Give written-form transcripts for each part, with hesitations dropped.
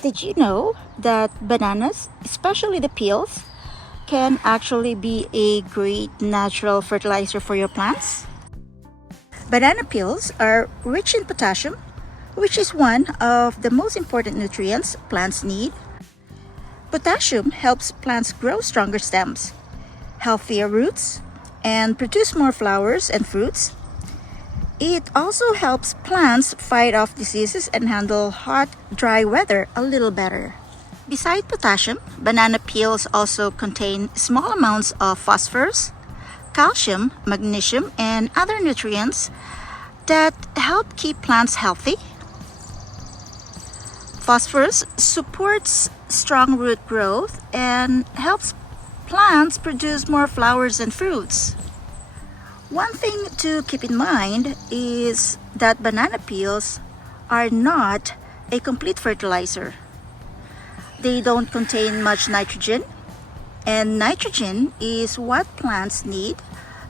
Did you know that bananas, especially the peels, can actually be a great natural fertilizer for your plants? Banana peels are rich in potassium, which is one of the most important nutrients plants need. Potassium helps plants grow stronger stems, healthier roots, and produce more flowers and fruits. It also helps plants fight off diseases and handle hot, dry weather a little better. Besides potassium, banana peels also contain small amounts of phosphorus, calcium, magnesium, and other nutrients that help keep plants healthy. Phosphorus supports strong root growth and helps plants produce more flowers and fruits. One thing to keep in mind is that banana peels are not a complete fertilizer. They don't contain much nitrogen, and nitrogen is what plants need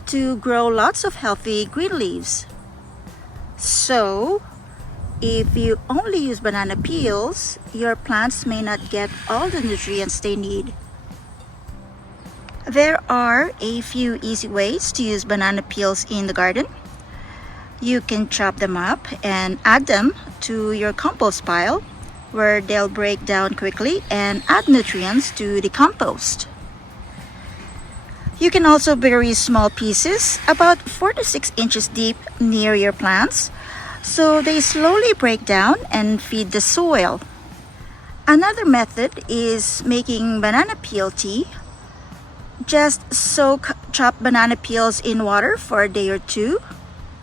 to grow lots of healthy green leaves. So, if you only use banana peels, your plants may not get all the nutrients they need. There are a few easy ways to use banana peels in the garden. You can chop them up and add them to your compost pile, where they'll break down quickly and add nutrients to the compost. You can also bury small pieces about 4 to 6 inches deep near your plants, so they slowly break down and feed the soil. Another method is making banana peel tea. Just soak chopped banana peels in water for a day or two,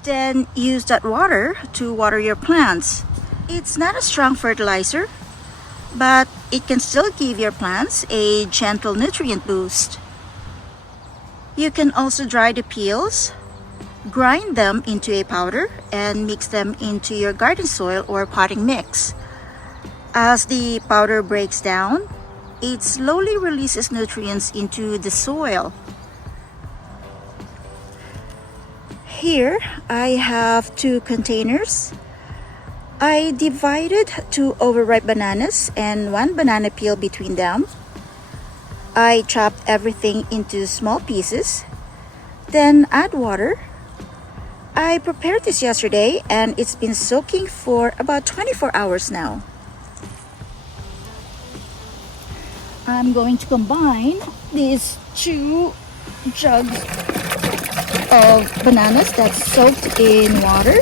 then use that water to water your plants. It's not a strong fertilizer, but it can still give your plants a gentle nutrient boost. You can also dry the peels, grind them into a powder, and mix them into your garden soil or potting mix. As the powder breaks down, it slowly releases nutrients into the soil. Here I have 2 containers. I divided 2 overripe bananas and 1 banana peel between them. I chopped everything into small pieces, then add water. I prepared this yesterday and it's been soaking for about 24 hours now. I'm going to combine these 2 jugs of bananas that's soaked in water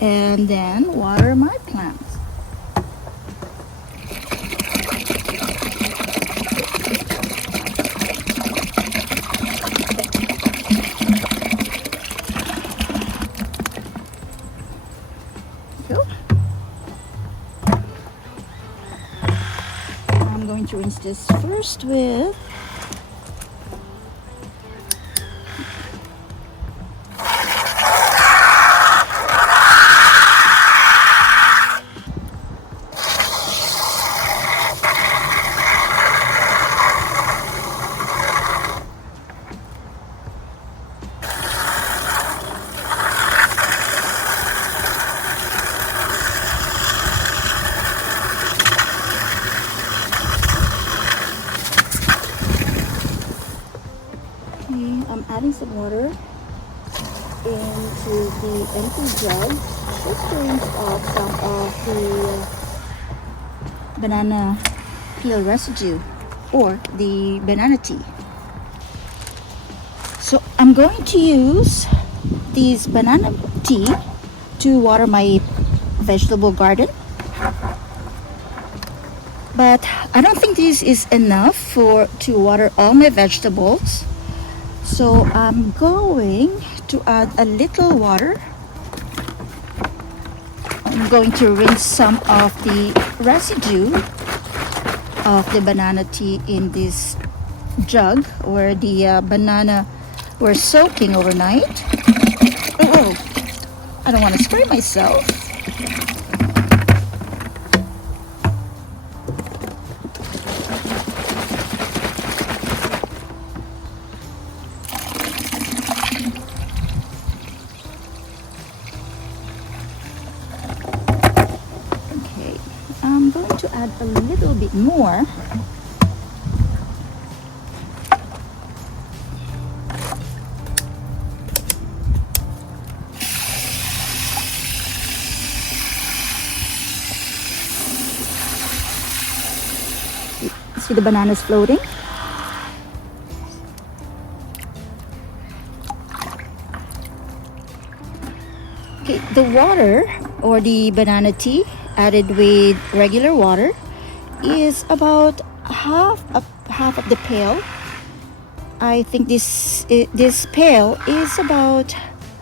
and then water my plants. I'm going to rinse this first with I'm adding some water into the empty jug just to rinse off some of the banana peel residue or the banana tea. So I'm going to use this banana tea to water my vegetable garden. But I don't think this is enough to water all my vegetables. So I'm going to add a little water. I'm going to rinse some of the residue of the banana tea in this jug where the banana were soaking overnight. Oh, I don't want to spray myself. going to add a little bit more. See the bananas floating? Okay, the water or the banana tea added with regular water is about half of the pail. I think this pail is about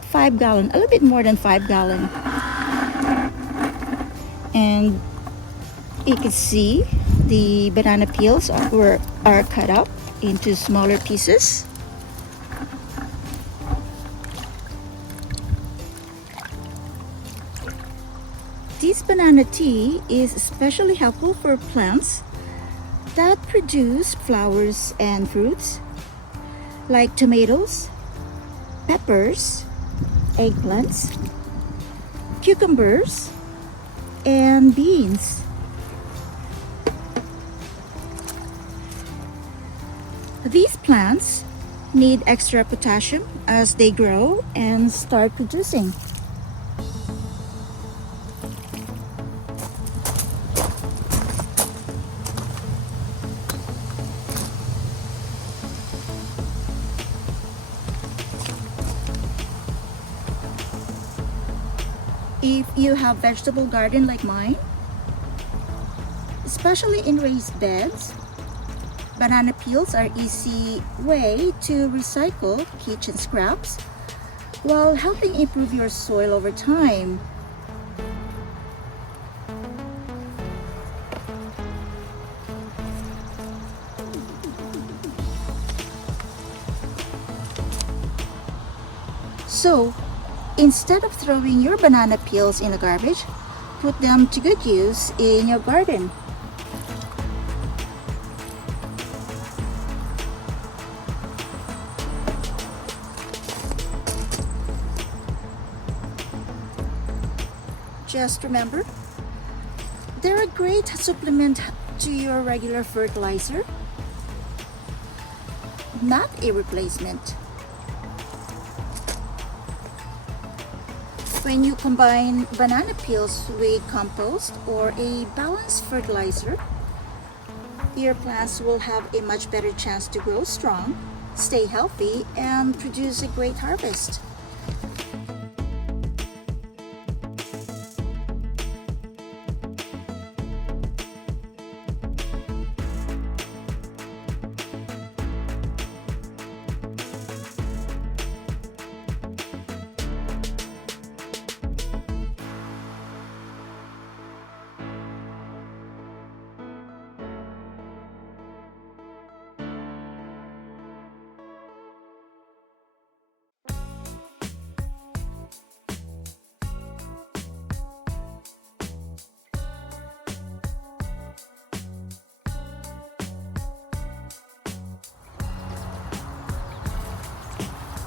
5 gallon, a little bit more than 5 gallon. And you can see the banana peels are cut up into smaller pieces. This banana tea is especially helpful for plants that produce flowers and fruits like tomatoes, peppers, eggplants, cucumbers, and beans. These plants need extra potassium as they grow and start producing. If you have vegetable garden like mine, especially in raised beds, banana peels are easy way to recycle kitchen scraps while helping improve your soil over time. So, instead of throwing your banana peels in the garbage, put them to good use in your garden. Just remember, they're a great supplement to your regular fertilizer, not a replacement. When you combine banana peels with compost or a balanced fertilizer, your plants will have a much better chance to grow strong, stay healthy, and produce a great harvest.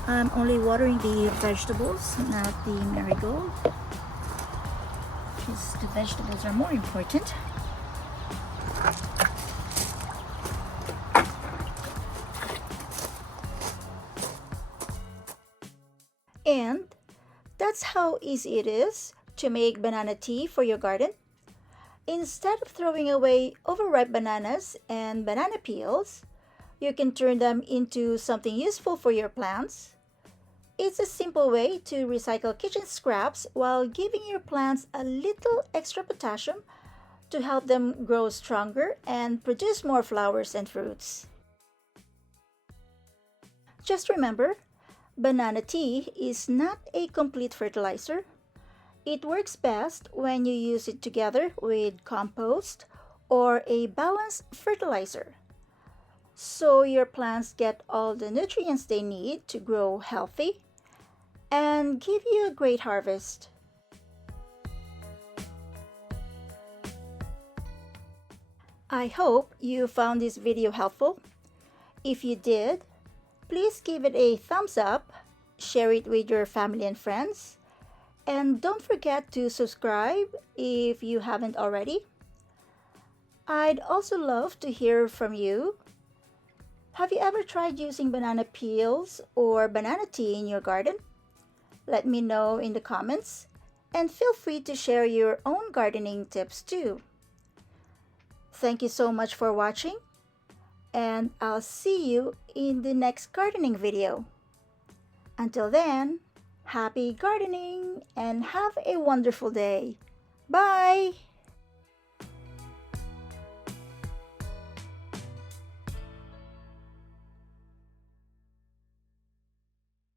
I'm only watering the vegetables, not the marigold, because the vegetables are more important. And that's how easy it is to make banana tea for your garden. Instead of throwing away overripe bananas and banana peels, you can turn them into something useful for your plants. It's a simple way to recycle kitchen scraps while giving your plants a little extra potassium to help them grow stronger and produce more flowers and fruits. Just remember, banana tea is not a complete fertilizer. It works best when you use it together with compost or a balanced fertilizer, so your plants get all the nutrients they need to grow healthy and give you a great harvest. I hope you found this video helpful. If you did, please give it a thumbs up, share it with your family and friends, and don't forget to subscribe if you haven't already. I'd also love to hear from you. Have you ever tried using banana peels or banana tea in your garden? Let me know in the comments, and feel free to share your own gardening tips too. Thank you so much for watching, and I'll see you in the next gardening video. Until then, happy gardening and have a wonderful day. Bye!